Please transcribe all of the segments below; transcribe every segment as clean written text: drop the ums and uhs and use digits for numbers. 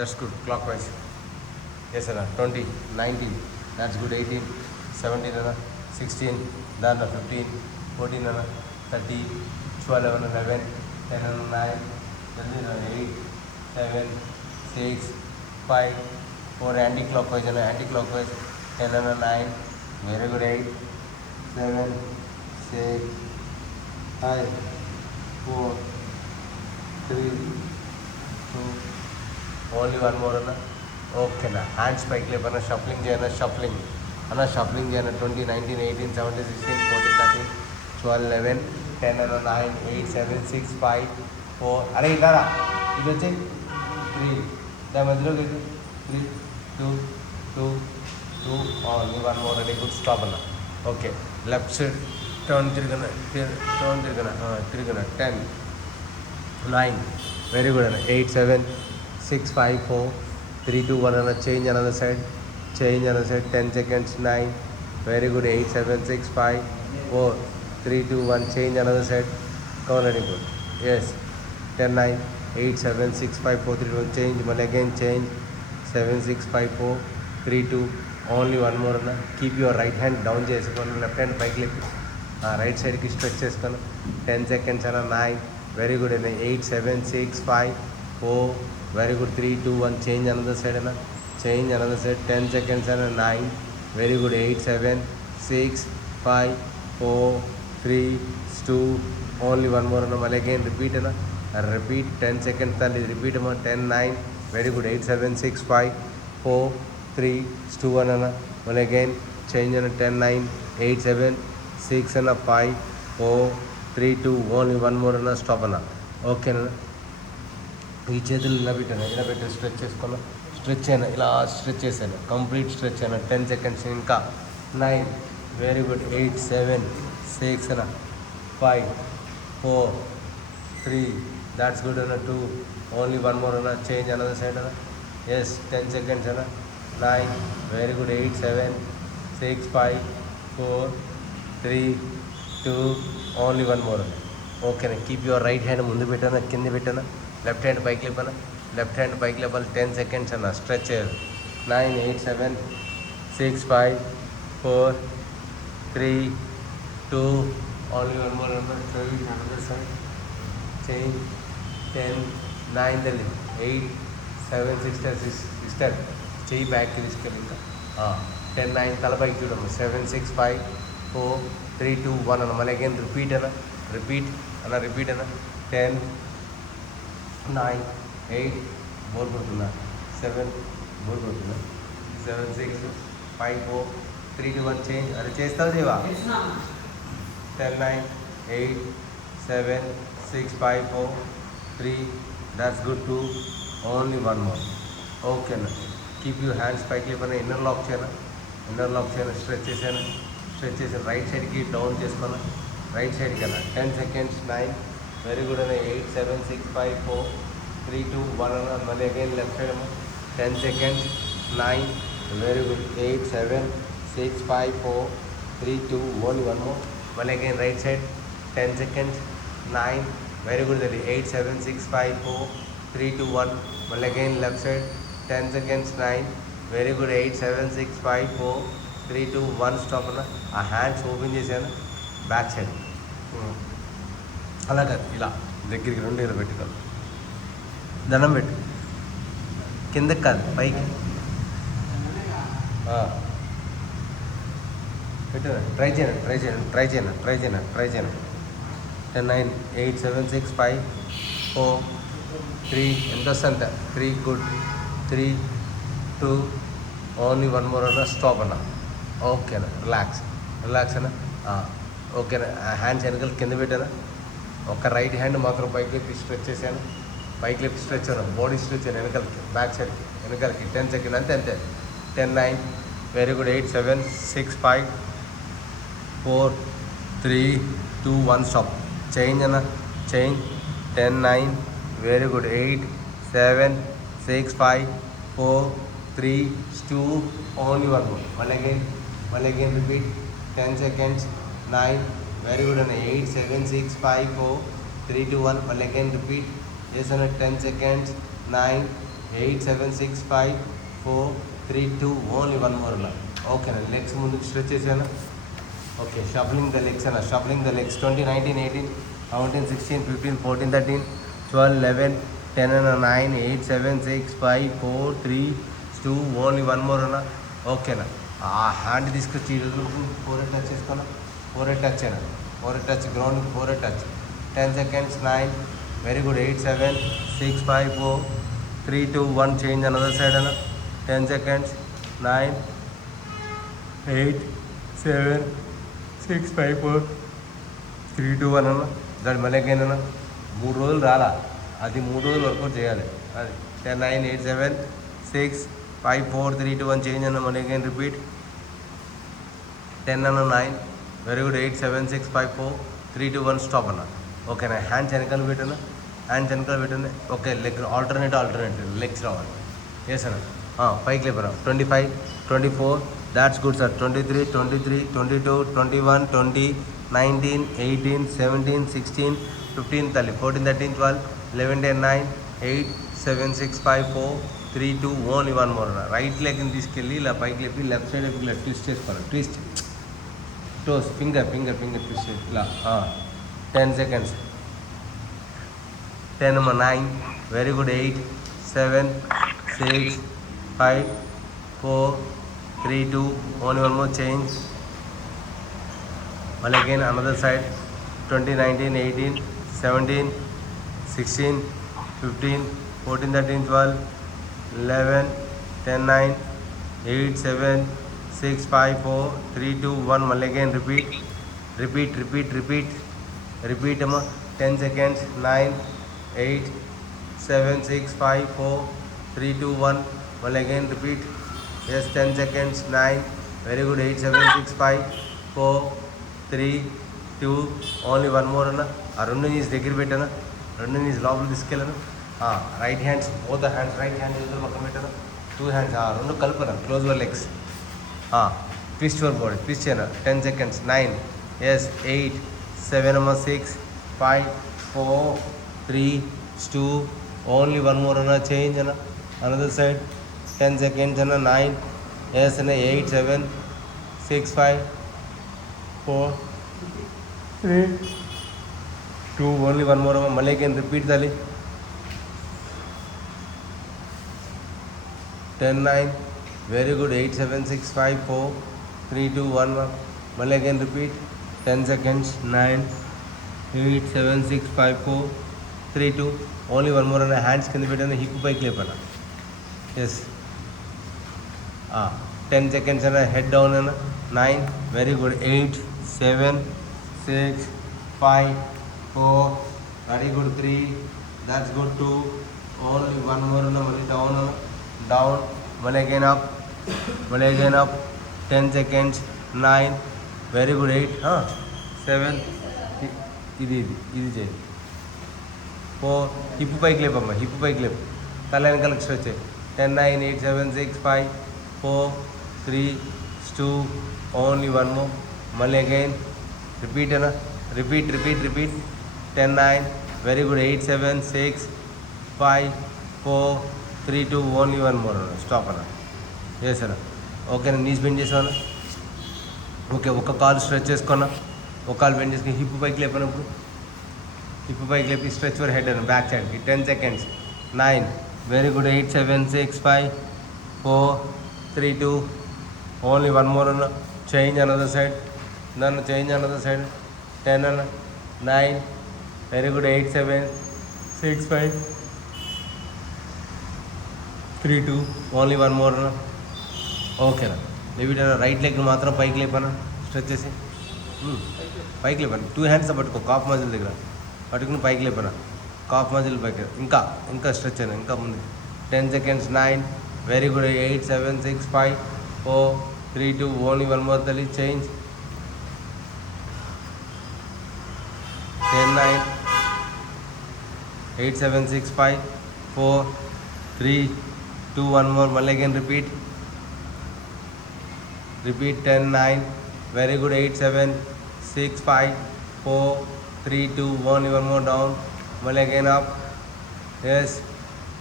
That's good. Clockwise. Yes, sir. 20, 19. That's good. 18, 17, 16, then 15, 14, 13, 12, 11, 10, 9, then 8, 7, 6, 5, 4. Anti-clockwise, anti-clockwise. 10, 9. Very good. 8, 7, 6, 5, 4, 3, 2. Only one more, Anna. Okay, na. Hands spike lip, Anna. Shuffling, Jana. Shuffling. Anna, shuffling, Jana. 20, 19, 18, 17, 16, 14, 13, 12, 11, 10, Anna. 9, 8, 7, 6, 5, 4. Are you there? You go check. 3. The Maduro 3, 2, 2, 2. Only one more. Ready? Good. Stop, Anna. Okay. Left side. Turn, Tirgana. 10, 9. Very good, Anna. 8, 7, 6, 5, 4, 3, 2, 1, Anna. Change another side. 10 seconds. 9. Very good. 8, 7, 6, 5, 4, 3, 2, 1. Change another side. Come on, very good. Yes. 10, 9, 8, 7, 6, 5, 4, 3, 2, 1. Change. One again. Change. 7, 6, 5, 4, 3, 2. Only one more, Anna. Keep your right hand down. Left hand pike lip. Right side ki stretch cheskonu. 10 seconds, Anna. 9. Very good, Anna. 8, 7, 6, 5, 4. Very good. 3, 2, 1. Change another side, Anna. Change another side. 10 seconds, Anna. 9. Very good. 8, 7, 6, 5, 4, 3, 2. Only one more, Anna. Well, again repeat, Anna. Repeat. 10 seconds. Repeat, Anna. 10, 9. Very good. 8, 7, 6, 5, 4, 3, 2, 1, Anna. Well, again change, Anna. 10, 9, 8, 7, 6, Anna. 5, 4, 3, 2. Only one more, Anna. Stop, Anna. Okay, Anna. ఈ చేతులు ఇలా పెట్టి stretch చేసుకున్నా. Stretch అయినా ఇలా stretch చేశాను. Complete stretch అయినా. 10 seconds ఇంకా. 9. Very good. 8, 7, 6, అన్న. 5, 4, 3. దాట్స్ గుడ్, అన్న. 2. ఓన్లీ వన్ మోర్, అన్న. చేంజ్ అనదర్ సైడ్, అన్న. ఎస్. 10 సెకండ్స్, అన్న. 9. Very good. 8, 7, 6, 5, 4, 3, 2. Only one more, అన్న. ఓకేనా. కీప్ యువర్ రైట్ హ్యాండ్ ముందు పెట్టాను, కింద పెట్టాను. లెఫ్ట్ హ్యాండ్ పైకి లేపాను. లెఫ్ట్ హ్యాండ్ పైకి లేపాలి. 10 సెకండ్స్, అన్న. స్ట్రెచ్ చేయాలి. 9, 8, 7, 6, 5, 4, 3, 2. ఓన్లీ వన్ మోర్, అన్న. Another side. చేంజ్. 10, 9, 8, 7, 6, సిస్టర్ చెయ్యి బ్యాక్కి తీసుకెళ్ళి ఇంకా. 10, 9 తల పైకి చూడమ్మ. 7, 6, 5, 4, 3, 2, 1, అన్న. మళ్ళీ అగైన్ రిపీట్, అన్న. రిపీట్, అన్న. 10, 9, 8. బోర్ కొడుతున్నా. 7. బోర్ కొడుతున్నా. 7, 6, 5, 4, 3, 2, 1. చేంజ్. అరే చేస్తావు దేవా. 10, 9, 8, 7, 6, 5, 4, 3. That's good. 2. Only one more. Okay, అన్న. కీప్ యూ హ్యాండ్స్ పైకి లేపన్నా. ఇన్నర్ లాక్ చేయనా. స్ట్రెచ్ చేశాను. రైట్ సైడ్కి డౌన్ చేసుకున్నా. రైట్ సైడ్కి, అన్న. 10 సెకండ్స్. 9. వెరీ గుడ్, అన్న. 8, 7, 6, 5, 4, 3, 2, 1, అన్న. మళ్ళీ అగైన్ లెఫ్ట్ సైడ్, అమ్మ. 10 seconds. 9. Very good. 8, 7, 6, 5, 4, 3, 2. Only one more. మళ్ళీ again right side. 10 seconds. 9. Very good, అది. 8, 7, 6, 5, 4, 3, 2, 1. మళ్ళీ again left side. 10 seconds. 9. Very good. 8, 7, 6, 5, 4, 3, 2, 1. Stop, అన్న. ఆ హ్యాండ్స్ ఓపెన్ చేశాను. Back side. అలా కాదు, ఇలా దగ్గరికి 2 ఇలా పెట్టుకోవాలి. దండం పెట్టు. కిందకి కాదు, పైకి పెట్టు. ట్రై చేయను. 10, 9, 8, 7, 6, 5, 4, 3. ఎంత వస్తుంది? 3. గుడ్. 3, 2. ఓన్లీ వన్ మోర్, అన్న. స్టాప్, అన్న. ఓకేనా. రిలాక్స్, అన్న. ఓకేనా. హ్యాండ్స్ వెనకాల కింద పెట్టానా. ఒక రైట్ హ్యాండ్ మాత్రం పైకి లేపి స్ట్రెచ్ చేశాను. స్ట్రెచ్ అయ్యాను. బాడీ స్ట్రెచ్ అయ్యాను వెనకాలకి, బ్యాక్ సైడ్కి, వెనకాలకి. 10 సెకండ్, అంతే. 10, 9. Very good. 8, 7, 6, 5, 4, 3, 2, 1. స్టాప్. చేంజ్, అన్న. Change. 10, 9. Very good. 8, 7, 6, 5, 4, 3, 2. Only one more. మళ్ళీ again repeat. 10 seconds. 9. Very good, అన్న. 8, 7, 6, 5, 4, 3, 2, 1. మళ్ళీ అగైన్ రిపీట్ చేశాను. 10 seconds. 9, 8, 7, 6, 5, 4, 3, 2, only one more. Okay, legs ముందుకు stretch చేసాను. Okay, shuffling the legs and shuffling the legs. 20, 19, 18, 17, 16, 15, 14, 13, 12, 11, 10 and 9, 8, 7, 6, 5, 4, 3, 2, only one more. ఓకేనా ఆ hand తీసుకొచ్చి four touch చేసుకున్నా ఫోర్ టచ్ అయినా four touch ground four touch 10 seconds 9 very good 8 7 6 5 4 3 2 1 change another side and 10 seconds 9 8 7 6 5 4 3 2 1 అన్న దాని మళ్ళీ again అన్న 3 రోజులు రాలా అది 3 రోజులు వర్కౌట్ చేయాలి అది 10 9 8 7 6 5 4 3 2 1 చేంజ్ అన్న మళ్ళీ అగైన్ రిపీట్ 10 అన్న 9 వెరీ గుడ్ 8 7 6 5 4 3 2 1 స్టాప్ అన్న ఓకేనా హ్యాండ్స్ వెనకాల పెట్టాను హ్యాండ్స్ వెనకాల పెట్టాను ఓకే లెగ్ ఆల్టర్నేట్ లెగ్స్ రావాలి ఎస్ అన్న పైకి లేపరా 25 24 దాట్స్ గుడ్ సార్ 23 23 22 21 20 19 18 17 16 15 తల్లి 14 13 12 11 10 9 8 7 6 5 4 3 2 ఓన్లీ వన్ మోర్ రైట్ లెగ్ని తీసుకెళ్ళి ఇలా పైకి లేపి లెఫ్ట్ సైడ్ ఇలా ట్విస్ట్ చేసుకోవాలి ట్విస్ట్ టోస్ ఫింగర్ ట్విస్ట్ ఇలా 10 seconds 10 9 very good 8 7 6 5 4 3 2 only one more change well again another side 20 19 18 17 16 15 14 13 12 11 10 9 8 7 6 5 4 3 2 1 well again repeat 10 seconds 9 8 7 6 5 4 3 2 1 well again repeat yes 10 seconds 9 very good 8 7 6 5 4 3 2 only one more అన్న ఆ రెండు knees దగ్గర పెట్టాను రెండు knees లోపల తీసుకెళ్ళాను right hands both hands right hand పక్కన పెట్టాను 2 హ్యాండ్స్ రెండు కలుపున close your legs twist your body twist చేయను 10 seconds 9 yes 8 7 6 5 4 3 2 only one more anna change anna another side 10 seconds anna 9 yes anna 8 7 6 5 4 3 2 only one more mally again repeat dali 10 9 very good 8 7 6 5 4 3 2 1 mally again repeat 10 seconds 9 8 7 6 5 4 3 2 only one more అన్న hands కింద పెట్టాను hip పైకి లేపన్న yes 10 seconds అన్న head down అన్న 9 very good 8 7 6 5 4 very good 3 that's good 2 only one more అన్న మళ్ళీ down మళ్ళీ again up 10 seconds 9 very good 8 7 ఇది చేయి 4 హిప్ పైకి లేపమ్మా హిప్ పైకి లేపు తల వెనకాలకి స్ట్రెచ్ 10 9 8 7 6 5 4 3 2 ఓన్లీ వన్ మోర్ మళ్ళీ అగైన్ రిపీట్ అన్న repeat 10 9 very good 8 7 6 5 4 3 2 only one more అన్న స్టాప్ అన్న చేసారా ఓకేనా నీస్ బెండ్ చేసావన్నా ఓకే ఒక కాలు స్ట్రెచ్ చేసుకున్నా ఒక కాలు బెండ్ చేసుకుని హిప్ పైకి లేపినప్పుడు హిప్ పైకి లేపి స్ట్రెచ్ ఫర్ హెడ్ అని బ్యాక్ సైడ్కి 10 seconds 9 very good 8 7 6 5 4 3 2 only one more అన్న చేంజ్ అనదర్ సైడ్ నన్ను చేంజ్ అనదర్ సైడ్ 10 అన్న 9 very good 8 7 6 5 3 2 only one more అన్న ఓకేనా లేవిట రైట్ లెగ్ మాత్రం పైకి లేపనా స్ట్రెచ్ చేసి పైకి లేపను 2 హ్యాండ్స్ పట్టుకో కాఫ్ మజిల్ దగ్గర పట్టుకుని పైకి లేపనా కాఫ్ మజిల్ పైకి ఇంకా స్ట్రెచ్ అయినా ఇంకా ముందు 10 seconds 9 very good 8 7 6 5 4 3 2 only one more తల్లి చేంజ్ 10 9 8 7 6 5 4 3 2 1 more మళ్ళీ again repeat 10 9 very good 8 7 6 5 4 3 2 1 one more down well again up yes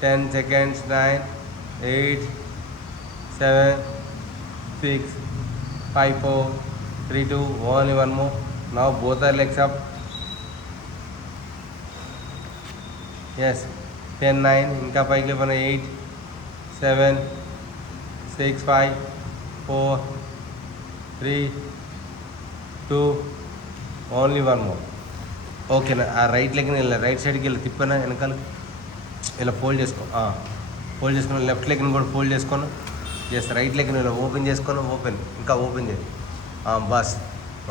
10 seconds, 9, 8, 7, 6, 5, 4, 3, 2, only one more. Now both are legs up. Yes, 10, 9, ఇంకా పైకి లేపన 8, 7, 6, 5, 4, 3, 2, only one more. ఓకేనా? ఆ right లెగ్ని ఇలా right సైడ్కి వెళ్ళి తిప్పాను వెనకాల ఇలా ఫోల్డ్ చేసుకో. ఫోల్డ్ చేసుకుని లెఫ్ట్ లెగ్ని కూడా ఫోల్డ్ చేసుకోను. ఎస్, రైట్ లెగ్ని ఇలా ఓపెన్ చేసుకొని ఇంకా ఓపెన్ చేయి. బస్.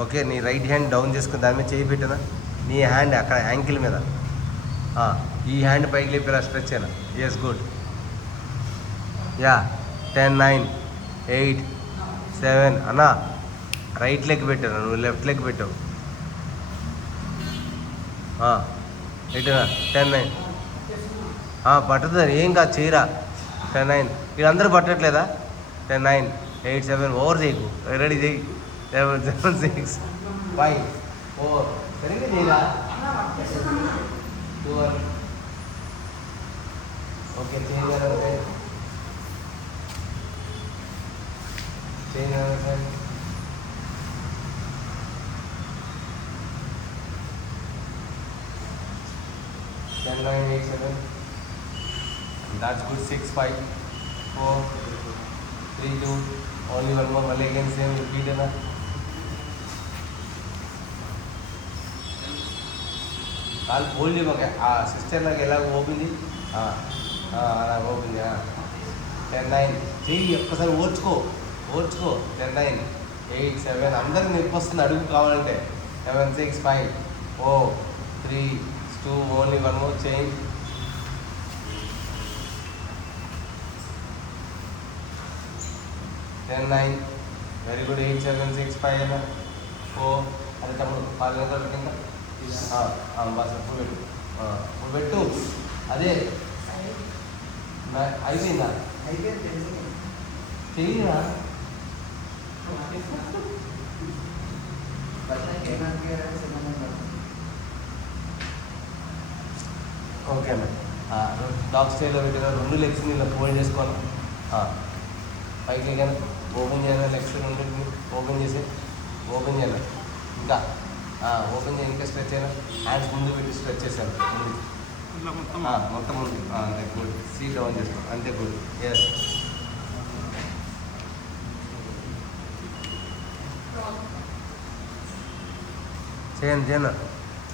ఓకే, నీ రైట్ హ్యాండ్ డౌన్ చేసుకుని దాని మీద చేయి పెట్టినా, నీ హ్యాండ్ అక్కడ యాంకిల్ మీద, ఈ హ్యాండ్ పైకి లేపేలా స్ట్రెచ్ అయినా. Yes, good. యా, 10, 9, 8, 7. అన్నా రైట్ లెగ్ పెట్టాను, నువ్వు లెఫ్ట్ లెగ్ పెట్టావు. ఎయిట్నా? 10, 9. పట్టుతుంది, ఏం కాదు, చేయరా. 10, 9. వీళ్ళందరూ పట్టట్లేదా? 10, 9, 8, 7. ఓవర్ చేయకు, రెడీ చేయి. 7, 6, 5, 4. సరిగ్గా చేయరా. 2, 1. Okay, change change. 10, 9, 8, 7. That's good. 6, 5, 4, 3, 2. Only one more. Mali again same. Repeat na. Call fold చేయక ఆ సిస్టర్ నాకు ఎలా ఓపెన్ చేయి. అలా ఓపెన్ చేయ. 10, 9 చెయ్యి, ఒక్కసారి ఓర్చుకో. 10, 9, 8, 7. అందరికి నొప్పి వస్తుంది అడుగు కావాలంటే. 7, 6, 5, 4, 3, 2. Only one more. Change. 10, 9. Very good. 8, 7, 6, 5 అయినా 4. అది తమ్ముడు పాలు కింద బస్. ఇప్పుడు పెట్టు. అదే అయిపోయిందా? చెయ్యిరా. ఓకే అన్న. డాగ్ స్టైల్లో పెట్టిన 2 లెగ్స్ని ఇలా ఫోల్డ్ చేసుకోవాలి. పైకి కానీ ఓపెన్ చేయాలి. లెగ్స్ 2 ఓపెన్ చేసి ఓపెన్ చేయాలి. ఇంకా ఓపెన్ చేయాలి. ఇంకా స్ట్రెచ్ చేయాలి. హ్యాండ్స్ ముందు పెట్టి స్ట్రెచ్ చేశాను. మొత్తం ముందు. అంతే, గుడ్. సీట్ డౌన్ చేసుకో. అంతే, గుడ్. ఎస్. చేయను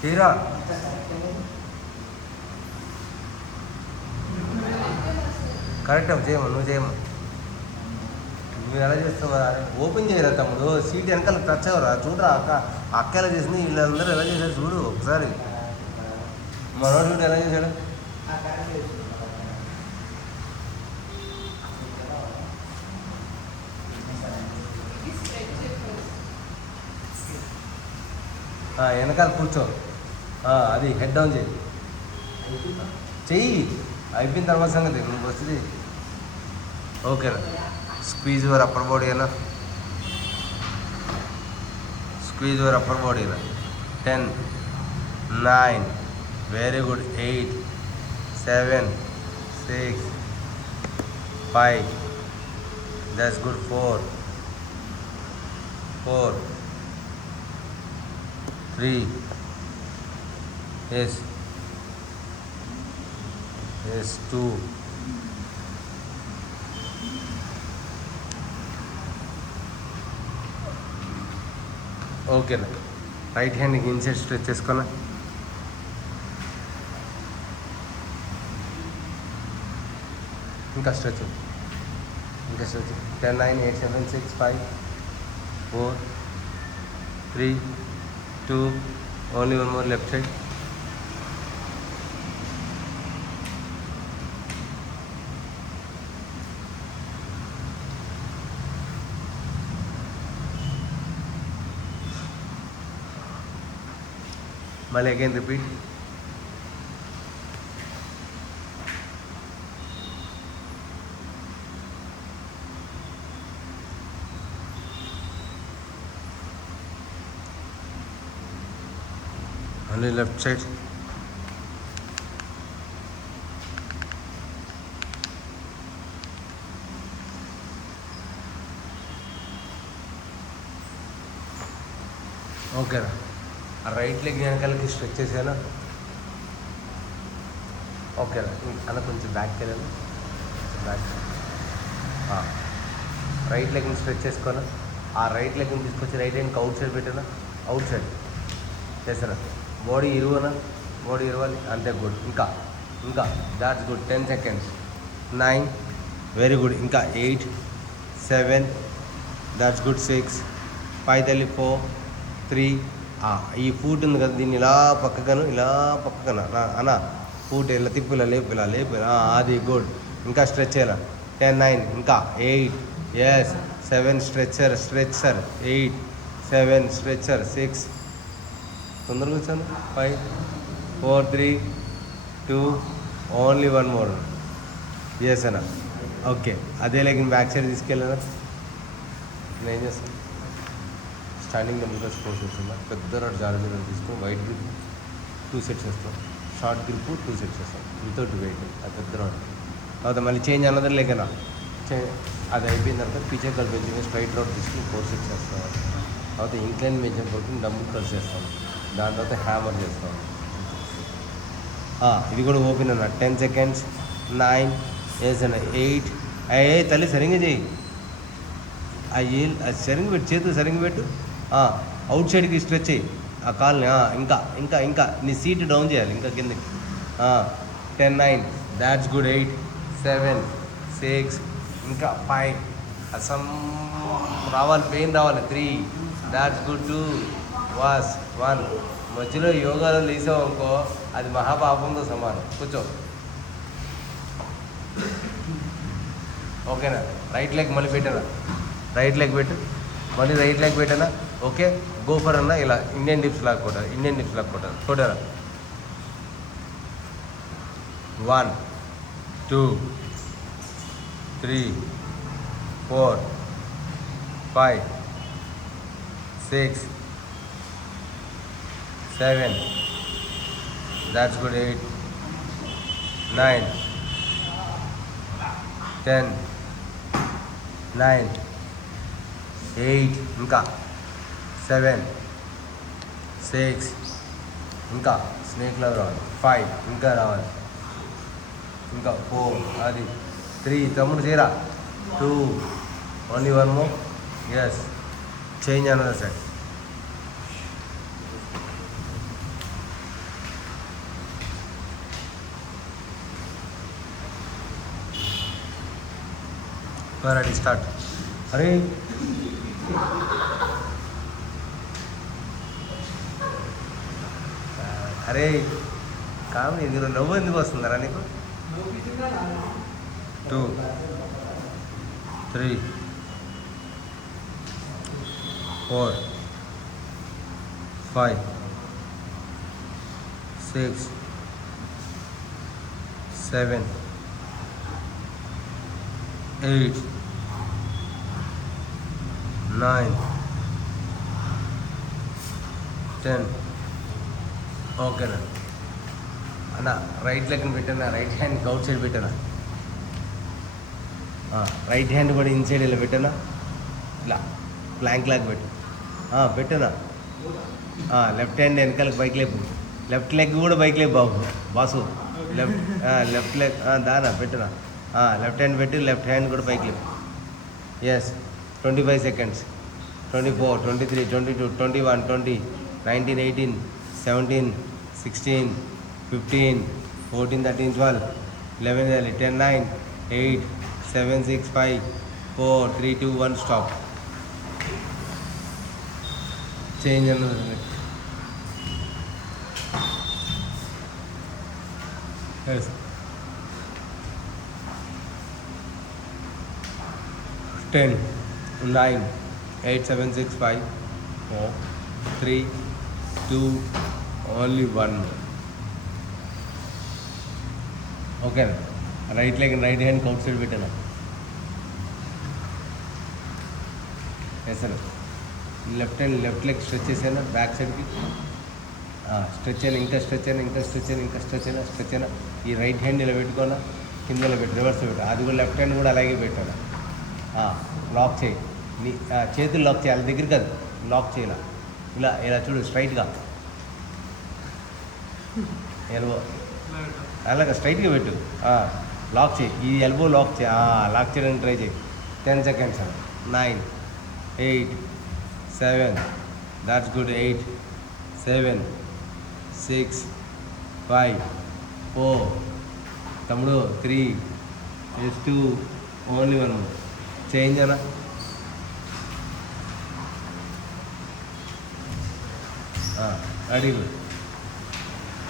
తీరా. కరెక్ట్ చేయము, నువ్వు చేయము. నువ్వు ఎలా చేస్తావు? ఓపెన్ చేయరా తమ్ముడు. సీట్ వెనకాల టచ్ అవ్వరా. చూడరా అక్క ఎలా చేసింది, వీళ్ళందరూ ఎలా చేశారు చూడు ఒకసారి. మనోడు చూడు ఎలా చేశాడు. వెనకాల కూర్చో. అది హెడ్ డౌన్ చెయ్యి. అయిపోయిన తర్వాత సంగతి నువ్వు వస్తుంది. ఓకేనా? స్క్వీజ్ యువర్ అప్పర్ బాడీ అయినా. స్క్వీజ్ యువర్ అప్పర్ బాడీ అయినా. 10, 9. Very good. 8, 7, 6, 5. That's good. 4, 3. Yes. 2. ఓకేనా? రైట్ హ్యాండ్కి ఇన్సైడ్ స్ట్రెచ్ చేసుకోనా. ఇంకా stretch. 10, 9, 8, 7, 6, 5, 4, 3, 2. Only one more. Left side. మళ్ళీ అగైన్ రిపీట్. మళ్ళీ లెఫ్ట్ సైడ్. ఓకేనా. ఆ రైట్ లెగ్ వెనకాలకి స్ట్రెచ్ చేసాను. ఓకేనా. అలా కొంచెం బ్యాక్కి వెళ్ళాను, కొంచెం బ్యాక్. రైట్ లెగ్ని స్ట్రెచ్ చేసుకోను. ఆ రైట్ లెగ్ని తీసుకొచ్చి రైట్ హ్యాండ్కి అవుట్ సైడ్ పెట్టాను, అవుట్ సైడ్ చేశాను. బాడీ ఇరువనా, బాడీ ఇరవాలి, అంతే. గుడ్. ఇంకా ఇంకా that's good. 10 seconds. 9, very good. ఇంకా 8, 7, దాట్స్ గుడ్. 6, 5 తల్లి, 4, 3. ఈ ఫూట్ ఉంది కదా, దీన్ని ఇలా పక్కగాను ఇలా పక్కగాను అన్నా, ఫూట్ ఇలా తిప్పు, ఇలా లేపు, ఇలా లేపు. అది గుడ్. ఇంకా స్ట్రెచ్ చేయాలి. 10, 9, ఇంకా 8, ఎస్, 7, స్ట్రెచ్చర్ 8, 7, స్ట్రెచ్చర్ 6, తొందరగా వచ్చాను. 5, 4, 3, 2, ఓన్లీ 1 more. ఎస్ అన్న. ఓకే. అదే లెగ్ బ్యాక్ సైడ్ తీసుకెళ్ళాను. నేను ఏం చేస్తాను, స్టాండింగ్ డబుల్గా స్కోర్ చేస్తున్నా. పెద్ద రాడ్ జాల మీద తీసుకుని వైట్ గ్రిప్ 2 sets వేస్తాం, షార్ట్ గ్రిప్ 2 sets వేస్తాం వితౌట్ వెయిట్. అది పెద్ద రాడ్. తర్వాత మళ్ళీ చేంజ్ అన్నది లేకనా, అది అయిపోయిన తర్వాత పిచర్ కల్ పెంచి స్ట్రైట్ రాడ్ తీసుకుని 4 sets వేస్తాం. తర్వాత ఇంక్లైన్ పెంచిన పడుకుని డబ్బులు కలిసి చేస్తాం. దాని తర్వాత హ్యామర్ చేస్తాం. ఇది కూడా ఓపెన్ అన్న. 10 seconds. 9, వేసాను. 8, తల్లి సరిగ్గా చేయి. అది సరిగ్గా పెట్టు, చేతులు సరిగ్గా పెట్టు. అవుట్ సైడ్కి స్ట్రెచ్ చేయి ఆ కాల్ని. ఇంకా ఇంకా ఇంకా నీ సీట్ డౌన్ చేయాలి ఇంకా కిందకి. 10, 9, దాట్స్ గుడ్. 8, 7, 6, ఇంకా 5, అసమ్ రావాలి, పెయిన్ రావాలి. 3, దాట్స్ గుడ్. 2, 1. మధ్యలో యోగాలో లేసావు అనుకో, అది మహాపాపంతో సమానం. కూర్చో. ఓకేనా. రైట్ లెగ్ మళ్ళీ పెట్టానా, రైట్ లెగ్ పెట్టు, మళ్ళీ రైట్ లెగ్ పెట్టానా. ఓకే. గోఫర్ అన్న ఇలా ఇండియన్ డిప్స్ లాగా కొట్టారు, ఇండియన్ డిప్స్ లాగా కొట్టారా. 1, 2, 3, 4, 5, 6, 7, that's good. 8, 9, 10, 9, 8, ఇంకా 7, 6, ఇంకా స్నేక్ లాగా రావాలి. 5, ఇంకా రావాలి. ఇంకా 4, అది 3, తమ్ముడు చేయరా. 2, only 1 more. Yes, change another side. Ready, start. అరే అరే కామెడీ, ఇందులో నవ్వు ఎందుకు వస్తుందరా నీకు? 2, 3, 4, 5, 6, 7, 8, 9, 10. ఓకేనా అన్న. రైట్ లెగ్ని పెట్టానా, రైట్ హ్యాండ్ అవుట్ సైడ్ పెట్టానా, రైట్ హ్యాండ్ కూడా ఇన్సైడ్ ఇలా పెట్టానా, ఇలా ప్లాంక్ లాగా పెట్టు. పెట్టానా. లెఫ్ట్ హ్యాండ్ వెనకాలకి బైక్ లేపు, లెఫ్ట్ లెగ్ కూడా బైక్ లేపు బాసు. లెఫ్ట్ లెగ్ దానా పెట్టనా. లెఫ్ట్ హ్యాండ్ పెట్టి లెఫ్ట్ హ్యాండ్ కూడా బైక్ లేపు. Yes. 25 seconds. 24, 23, 22, 21, 20, 19, 18, 17, 16, 15, 14, 13, 12, 11, 10, 9, 8, 7, 6, 5, 4, 3, 2, 1, stop. Change another. Yes. 10, 9, 8, 7, 6, 5, 4, 3, 2, only 1. Okay. Right leg and right hand outside side పెట్టాను. Yes sir. Left hand left leg stretch చేసాను back సైడ్కి. Stretch అయినా, ఇంకా స్ట్రెచ్ అయినా, ఇంకా స్ట్రెచ్ అయినా, ఇంకా స్ట్రెచ్ అయినా, స్ట్రెచ్ అయినా. ఈ రైట్ హ్యాండ్ ఇలా పెట్టుకోనా, కింద ఇలా పెట్టి రివర్స్ పెట్టా. అది కూడా లెఫ్ట్ హ్యాండ్ కూడా అలాగే పెట్టాను. లాక్ చేయి, నీ చేతులు లాక్ చేయాలి, దగ్గర కాదు, లాక్ చేయాలి. ఇలా ఇలా చూడు స్ట్రైట్గా ఎల్బో అలాగా స్ట్రైట్గా పెట్టు లాక్ చేయి ఈ ఎల్బో లాక్ చేయి లాక్ చేయడానికి ట్రై చేయి 10 seconds 9 8 7 that's good 8 7 6 5 4 తమ్ముడు 3 is 2 only one more change అన్న రెడీ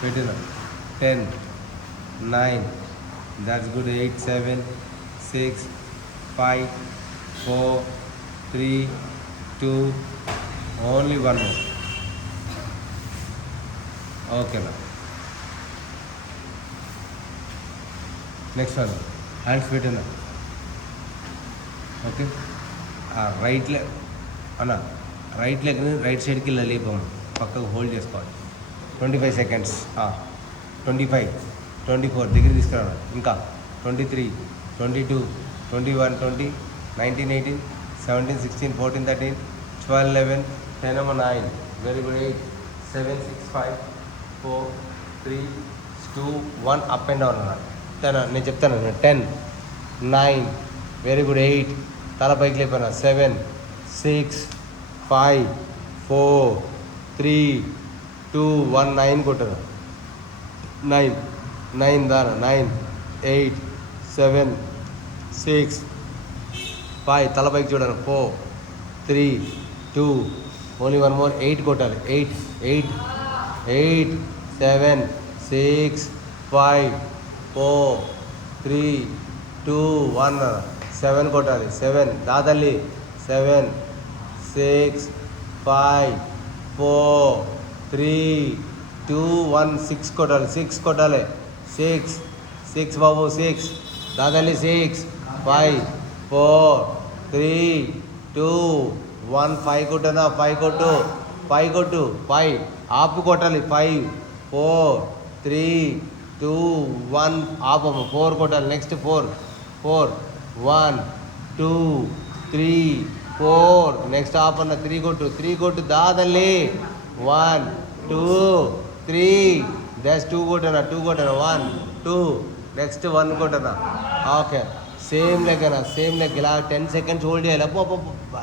పెట్టిన 10 9 that's good 8 7 6 5 4 3 2 only one more okay now next one hands పెట్టిన ఓకే రైట్ లెగ్ అన్న రైట్ లెగ్ని రైట్ సైడ్కి ఇలా లేపాము పక్కకు హోల్డ్ చేసుకోవాలి 25 seconds 25 24 దగ్గర తీసుకురావాలి ఇంకా 23 22 21 20 19 18 17 16 14 13 12 11 10 number 9 very good 8 7 6 5 4 3 2 1 up and down అన్న నేను చెప్తాను 10 9 వెరీ గుడ్ 8 తల పైకి లేపాను 7 6 5 4 3 2 1 9 కొట్టాను 9 దానా 9 8 7 6 5 తల పైకి చూడాలి 4 3 2 ఓన్లీ వన్ మోర్ 8 కొట్టాలి 8 7 6 5 4 3 2 1 7 కొట్టాలి 7 దాదల్లి 7 6 5 4 3 2 1 6 కొట్టాలి 6 బాబు 6 దాదల్లి 6 5 4 3 2 1 5 కొట్టనా 5 కొట్టు 5 ఆపు కొట్టాలి 5 4 3 2 1 ఆపము 4 కొట్టాలి నెక్స్ట్ 4 1 2 3 4 నెక్స్ట్ ఆపన్న 3 కొట్టు దాదల్లి 1 2 3 దస్ 2 కొట్టనా 1 2 నెక్స్ట్ 1 కొట్టనా ఓకే సేమ్ లెగ్ ఇలా 10 seconds హోల్డ్ చేయాలి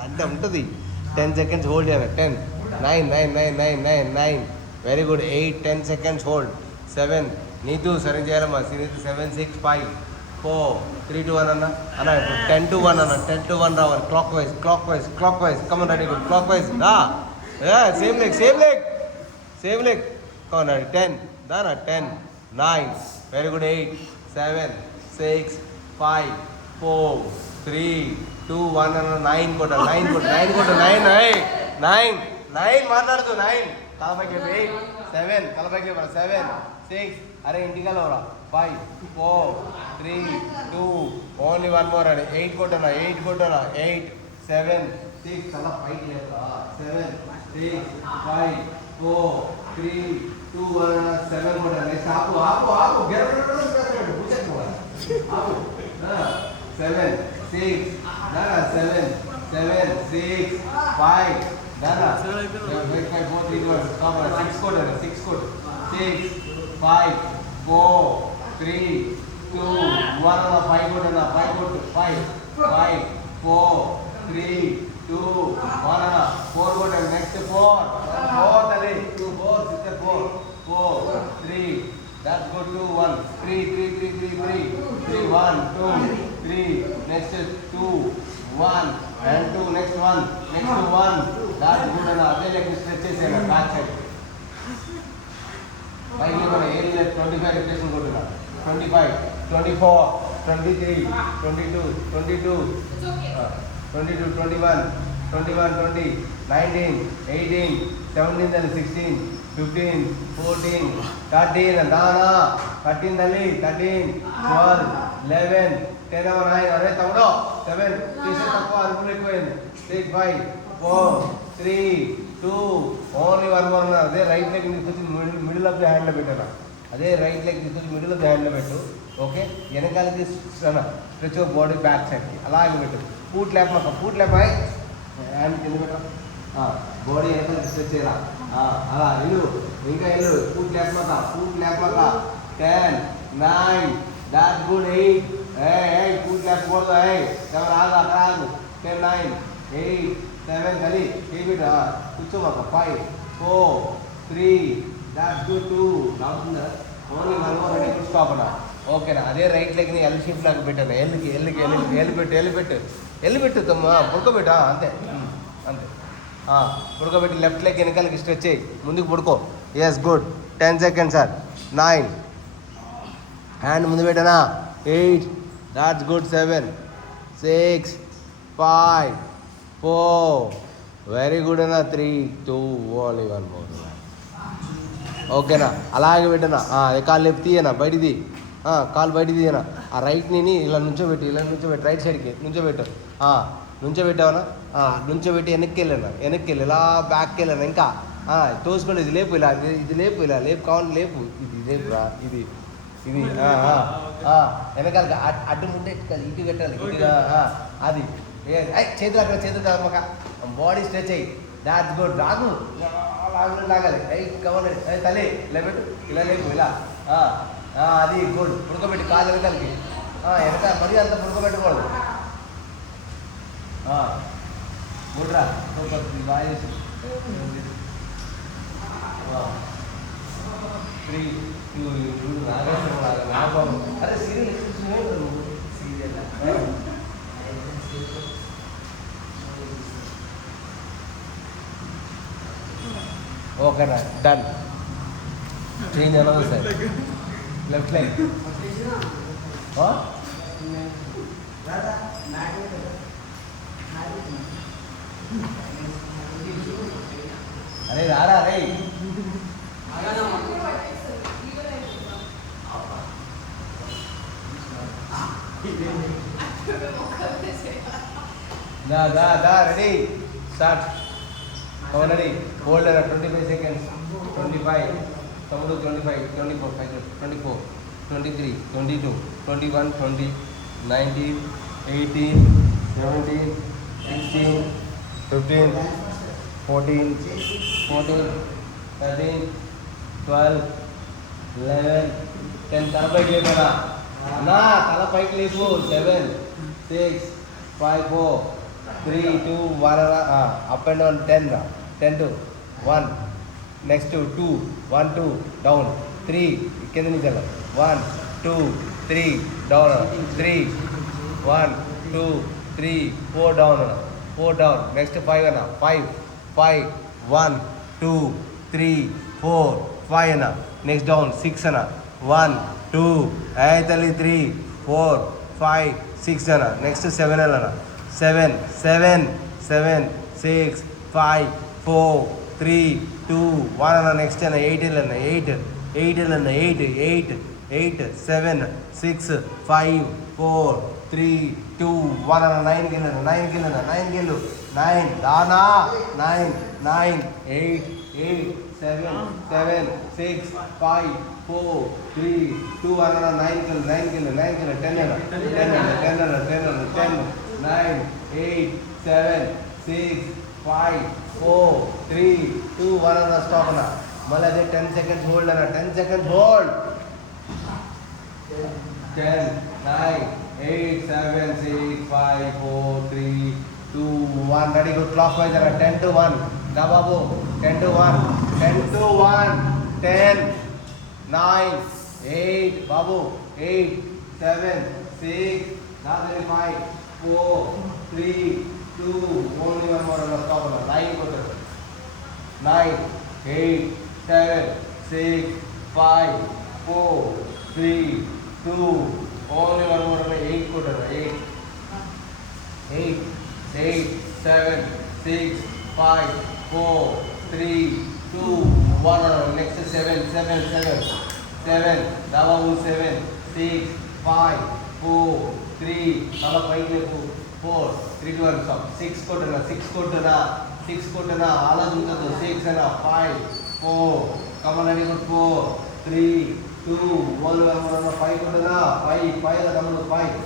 అంటే ఉంటుంది 10 seconds హోల్డ్ చేయాలి 10 9 very good 8 10 seconds hold 7 Neetu సరిగ్గా చేయాలమ్మా నీతు 7 6 5 4 3 2 1 అన్న ఇప్పుడు 10 to 1 అన్న 10 to 1 రావాలి clockwise come on ready good clockwise దా సేమ్ లెగ్ కమన్ రెడీ 10 దానా 10 9 వెరీ గుడ్ 8 7 6 5 4 3 2 1 అన్న 9 కొట్ట 9 మాట్లాడుతూ 9 తలపైకి 8 7 తలపైకి 7 6 అరే ఇంటికల్లా 5 4 3 2 ఓన్లీ వన్ మోర్ అని 8 కొట్టనా 8 7 6 తల పైకి లేదా 7 6 5 4 3 2 1 7 కొట్టనా నెక్స్ట్ ఆపు గెరబెట్టడం కూర్చోవాలి ఆపు 7 6 దానా 7 6 5 దానా 5 4 3 2 1 6 కొట్టనా 6 కొట్టు 6 5 4 3 2 1 5 కొట్టనా 5 కొట్టు 5 4 3 2 1 4 కొట్టనా నెక్స్ట్ 4 తల్లి 2 4 sister 4 3 that's good 2 1 3 1 2 3 next 2 1 and 2 next 1 that's good అన్న అదే లెక్క స్ట్రెచ్ చేసేయాలి బ్యాక్ సైడ్ పైకి మన ఏరియా 25 రిపిటేషన్ కొట్టున్నా 25 24 23 22 22 21 20 19 18 17 and 16 15 14 13 దానా 13 తల్లి 13 12 11 10 9 అరే తమ్ముడు 7 తీసే తక్కువ అరుపులు ఎక్కువైంది 6 5 4 3 2 ఓన్లీ వన్ మోర్ ఉన్నారు అదే రైట్ లెగ్ తీసుకొచ్చి మిడిల్ ఆఫ్ ది హ్యాండ్లో పెట్టాను అదే రైట్ లెగ్ తీసుకొచ్చి మిడిల్ ఆఫ్ ది హ్యాండ్లో పెట్టు ఓకే వెనకాలకి స్ట్రెచ్ బాడీ బ్యాక్ సైడ్కి అలాగే పెట్టు ఫూట్ ల్యాప్ హ్యాండ్ కింద పెట్టు బాడీ వెనకాల స్ట్రెచ్ చేయరా అలా ఇల్లు ఇంకా ఇల్లు ఫుట్ లేకపోక 10 9 దాట్ గుడ్ 8 ఫుట్ లేకపోతే 7 ఆగు అక్కడ ఆగు 10 9 8 7 కలి కేబిట్ కూర్చోమాక 5 4 3 దాట్ గుడ్ 2 అవుతుందా ఓన్లీ 1 more రెడీ స్టాప్ అన్న ఓకేనా అదే రైట్ లెగ్ని ఎల్ షేప్ లాగా పెట్టాను ఎల్లు పెట్టు తమ్మ పుడకబెట్టు అంతే అంతే పుడకబెట్టి లెఫ్ట్ లెగ్ వెనకాలకి స్ట్రెచ్ చేయి ముందుకు పుడుకో yes good 10 seconds sir 9 hand ముందు పెట్టానా 8 దాట్స్ గుడ్ 7 6 5 4 వెరీ గుడ్ అన్న 3 2 ఓన్లీ 1 more ఓకేనా అలాగే పెట్టనా అదే కాలు లేపు తీయనా బయటిది కాలు బయటికి తీయనా ఆ రైట్ని ఇలా నుంచోబెట్టి రైట్ సైడ్కి నుంచోబెట్టావనా నుంచోబెట్టి వెనక్కి వెళ్ళి ఇలా బ్యాక్కి వెళ్ళాను ఇంకా తోసుకోండి ఇది లేపు ఇలా లేపు కావాలి లేపు ఇది లేపురా ఇది వెనకాల అడ్డు ముందే ఇటు పెట్టాలి ఇటుగా అది చేతులు కాదమ్మక బాడీ స్ట్రెచ్ అయ్యి దాట్స్ గుడ్ లాగాలి కవర్ తల్లి ఇలా పెట్టు ఇలా లేపు ఇలా అది గుడ్ పుడకబెట్టి కాలు వెనకాలకి వెనకాల మరీ అంత పుడకబెట్టకూడదు గుడ్రా బాగా చేసి 3 2 అరే సీరియల్ ఓకేనా done change another side left leg అరే రారా రే ready start ready hold 25 seconds 25 25 24 24 23 22 21 20 19 18 17 16 15 14 13 12 11 10 తల పైకి లేపనా అన్నా తల పైకి లేపు 7 6 5 4 3 2 1 up and down 10 to 1 next 2 1 2 down 3 కింద నుంచి 1 2 3 డౌన్ 3 1 2 3 4 డౌన్ నెక్స్ట్ 5 అన్న 5 1 2 3 4 5 అన్న నెక్స్ట్ డౌన్ 6 అన్న 1 2 తల్లి 3 4 5 6 అన్న నెక్స్ట్ 7 అన్న 7 6 5 4 3 2 1 అన్న నెక్స్ట్ అన్న 8 అన్న 8 అన్న 8 7 6 5 4 3 2 1 అన్న 9 గిల్లు 9 దానా 9 8 7 6 5 4 3 2 1 అన్న 9 గిల్లు 10 9 8 7 6 5 4 3 2 1 అన్న స్టాప్ అన్న మళ్ళీ అదే 10 seconds హోల్డ్ అన్న 10 seconds hold 10 9 8 7 6 5 4 3 2 1 ready good clock wise అన్న 10 to 1 దా బాబు 10 to 1 10 9 8 బాబు 8 7 6 దాని 5 4 3 2 ఓన్లీ 1 more అన్న స్టాప్ అన్న 9 కొట్టారు 9 8 7 6 5 4 3 2 ఓన్లీ 1 more అన్న 8 కొట్టారు 8 7 6 5 4 3 2 1 నెక్స్ట్ 7 దాబాబు 7 6 5 4 3 తల పైకి లేపు 4 3 2 1 స్టాప్ 6 కొట్టనా అలా ఉంటుంది 6 అన్న 5 4 కమన్ రెడీ గుడ్ 4 3 2 1 1 5 కొట్టనా 5 కమన్ 5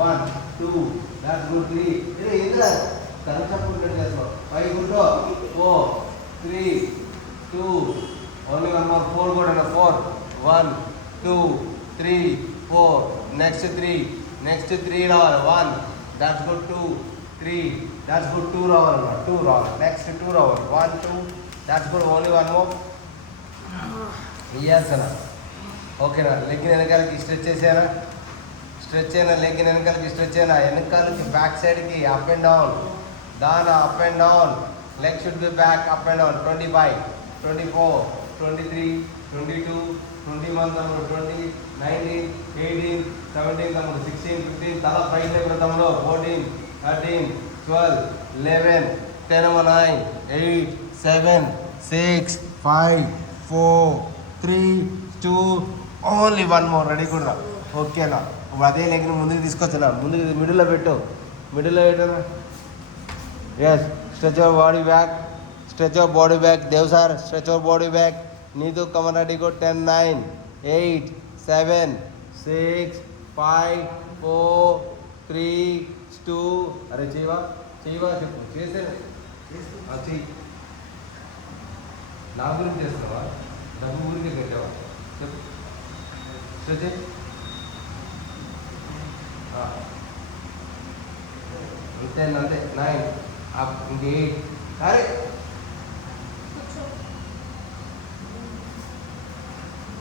1 2 that's good 3 ఇంద్ర కంచప్పుడు చేస్తాం 5 గుడ్డో 4 3 2 ఓన్లీ 1 more 4 కూడా 4 1 2 3 4 నెక్స్ట్ 3 రావాలి 1 that's good 2 3 that's good 2 రావాలి నెక్స్ట్ 2 రావాలి 1 2 that's good only 1 more yes అన్న ఓకేనా లెగ్ వెనకాలకి స్ట్రెచ్ చేసానా స్ట్రెచ్ అయినా లెగ్ వెనకాలకి స్ట్రెచ్ అయినా వెనకాలకి బ్యాక్ సైడ్కి అప్ అండ్ డౌన్ దానా up and down leg should be back up and down 25 24 23 22 21 తమ్ముడు 20 19 18 17 తమ్ముడు 16 15 తల పైకి లేపు తమ్ముడు 14 13 12 11 10 9 8 7 6 5 4 3 2 ఓన్లీ 1 more రెడీ కూడా ఓకేనా అదే లెగ్ని ముందుకు తీసుకొచ్చాను ముందుకు మిడిల్లో పెట్టు yes stretch your body back Dev sir stretch your body back నీదు కమన్ రెడీ గో 10 9 8 7 6 5 4 3 2 అరే చేయవా చెప్పు చేసేది చెయ్యి నా గురించి చేస్తున్నావా డబ్బు గురించి పెట్టావా చెప్పు స్ట్రెచ్ అంతే 9 అప్ ఇంక 8 అరే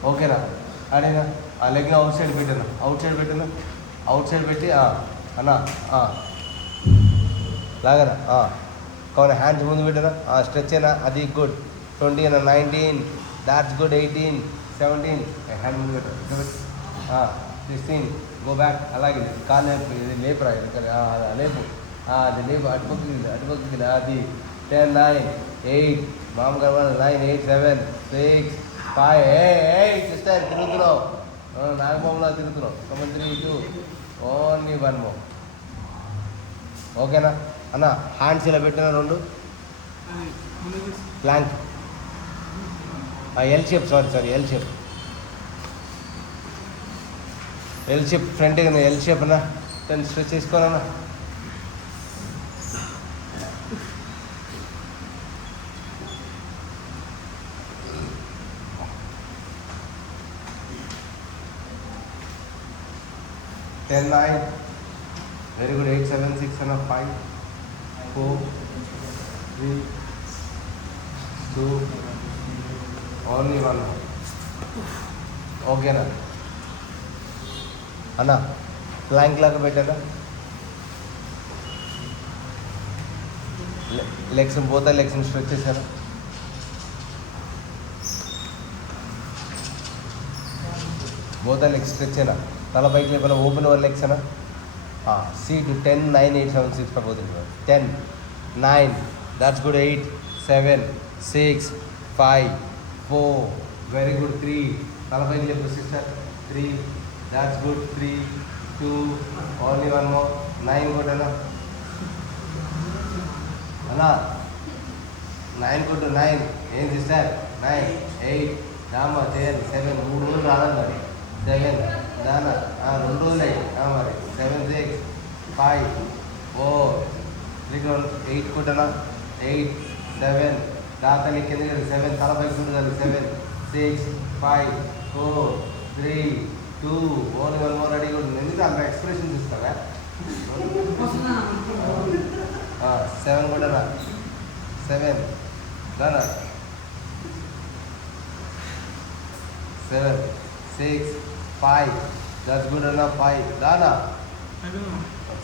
ఓకేనా అడేనా ఆ లెగ్ని అవుట్ సైడ్ పెట్టి అన్నా లాగనా కావాలి హ్యాండ్స్ ముందు పెట్టనా స్ట్రెచ్ అయినా అది గుడ్ 20 అన్న 19 దాట్స్ గుడ్ 18 17 హ్యాండ్ ముందు పెట్టు 16 గో బ్యాక్ అలాగే కాలు లేపు ఇది లేపురా లేపు అది లేపు అటుపక్కకి అది 10 9 8 మామూలుగా 9 8 7 6 5 8 సిస్టర్ తిరుగుతున్నావు నాగబొమ్మలా తిరుగుతున్నావు 3 2 ఓన్లీ 1 more ఓకేనా అన్న హ్యాండ్స్ ఇలా పెట్టిన 2 plank L shape sorry L shape front L shape అన్న దాన్ని స్ట్రెచ్ చేసుకోవాలన్నా Ten 9 very good 8 7 6 and 5 4 3 2 only 1 ఓకేనా అన్న ప్లాంక్ లాగా పెట్టారా లెగ్స్ స్ట్రెచ్ చేశారా బోత్ లెగ్స్ స్ట్రెచ్ అయినా తల పైకి లేపల ఓపెన్ ఓవర్ లెగ్స్ అనా సీట్ 10 9 8 7 6 పడిపోతుంది 10 9 దాట్స్ గుడ్ 8 7 6 5 4 వెరీ గుడ్ 3 తల పైకి లేపు sister 3 that's good 3 2 only 1 more 9 good అన్నా 9 గుడ్ 9 ఏం సిస్టర్ 9 8 రామా 10 7 3 రావాలి మరి 7 దానా 2 రోజులై మరి 7 6 5 4 8 కొట్టనా 8 7 దాతని కింద 7 తల పైకి ఉంటుంది 7 6 5 4 3 2 ఓన్లీ 1 more రెడీ ఉంటుంది ఎందుకు అంత ఎక్స్ప్రెషన్ ఇస్తావా 7 కొట్టనా 7 దానా 7 6 5 that's good enough 5 dana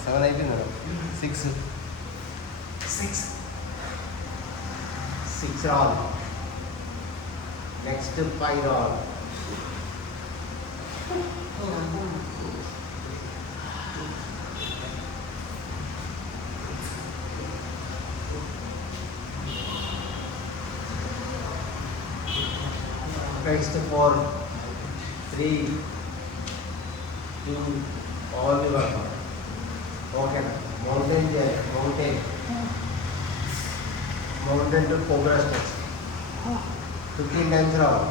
7 అయిపోయింది 6 all next 5 all next 4 3 2 only 1 more okay na mountain to cobra stretch 15 times round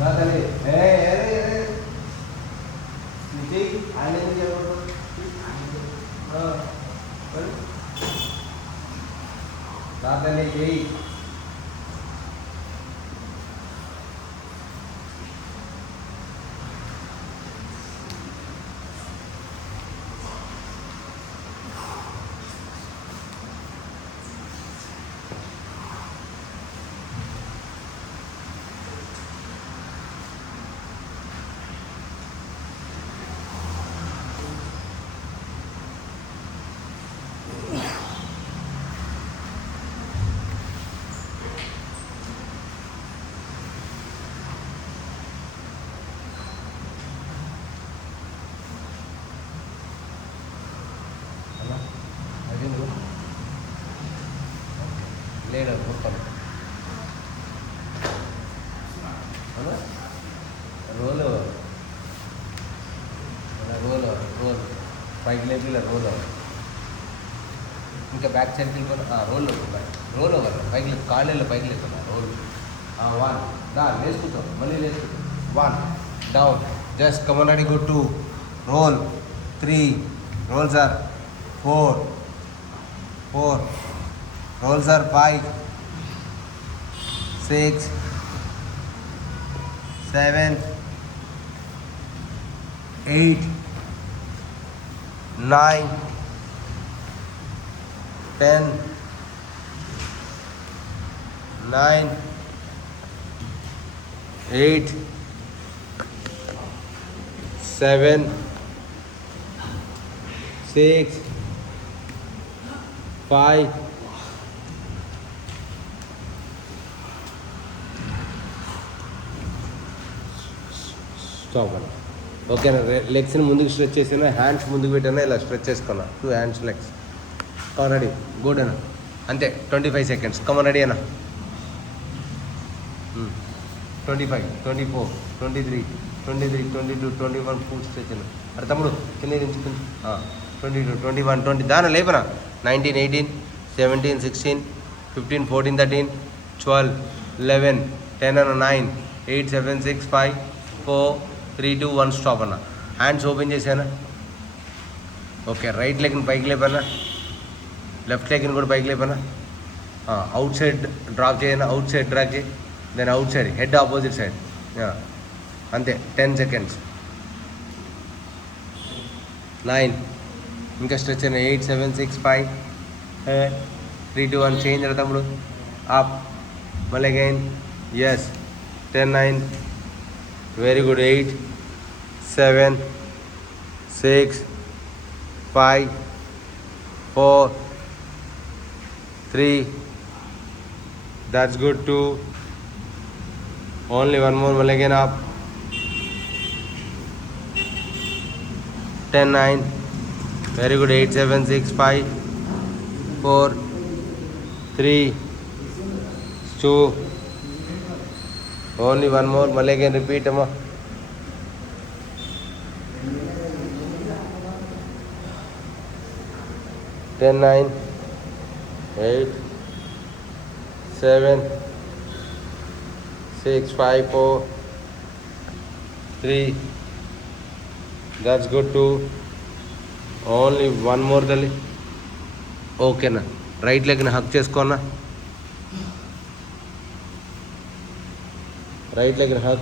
రాతలే రాతలే చేయి లేడు మొత్తం రోల్ రోల్ రోల్ పైకి లేపి రోల్ ఇంకా బ్యాక్ సైడ్కి వెళ్ళిపోయినా రోల్ రోల్ అవ్వాలి పైకి లేదు కాళ్ళలో పైకి లేకున్నా రోల్ వన్ దా లేసుకుంటాం మళ్ళీ లేసుకుంటాం one down just come on go two roll three rolls are four rolls are 5 6 7 8 9 10 9 8 7 6 5 stop అన్న ఓకేనా లెగ్స్ని ముందుకు స్ట్రెచ్ చేసినా హ్యాండ్స్ ముందుకు పెట్టినా ఇలా స్ట్రెచ్ చేసుకున్నా 2 hands legs come on ready good అన్న అంతే 25 సెకండ్స్ కమన్ రెడీ అన్న 25 24 23 23 22 21 ఫుల్ స్ట్రెచ్ అన్న అరే తమ్ముడు కింద దించుకుంది 22 21 20 దాని లేపనా 19 18 17 16 15 14 13 12 11 10 అన్న 9 8 7 6 5 4 3 2 1 స్టాప్ అన్న హ్యాండ్స్ ఓపెన్ చేశానా ఓకే రైట్ లెగ్ని పైకి లేపన్నా లెఫ్ట్ లెగ్ని కూడా పైకి లేపన్నా అవుట్ సైడ్ డ్రాప్ చేయనా అవుట్ సైడ్ డ్రాక్ చేయి then outside head opposite side అంతే 10 సెకండ్స్ 9 ఇంకా స్ట్రెచ్ అయినా 8 7 6 5 3 2 1 చేంజ్ రా తమ్ముడు అప్ మళ్ళీ again yes 10 9 very good 8 7 6 5 4 3 that's good 2 only one more male again up 10 9 very good 8 7 6 5 4 3 2 only one more male again repeat amma 10 9 8 7 6 5 4 3 that's good too only one more dali okay na right leg ni hug cheskona right leg ni hug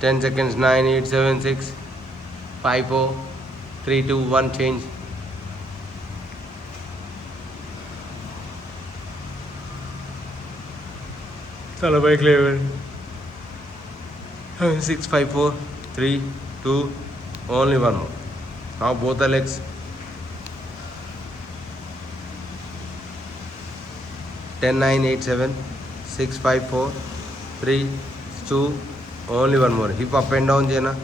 10 seconds 9 8 7 6 5 4 3 2 1 change चलो bike ले 6 5 4 3 2 only one more now both the legs 10 9 8 7 6 5 4 3 2 only one more hip up and down jena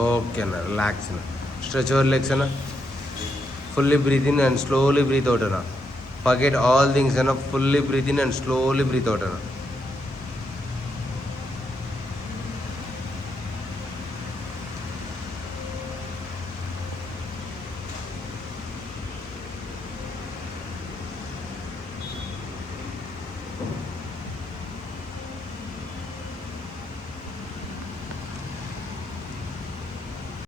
okay అన్న relax అన్న stretch your legs అన్న fully breathe in and slowly breathe out. Forget all things, fully breathe in and slowly breathe out.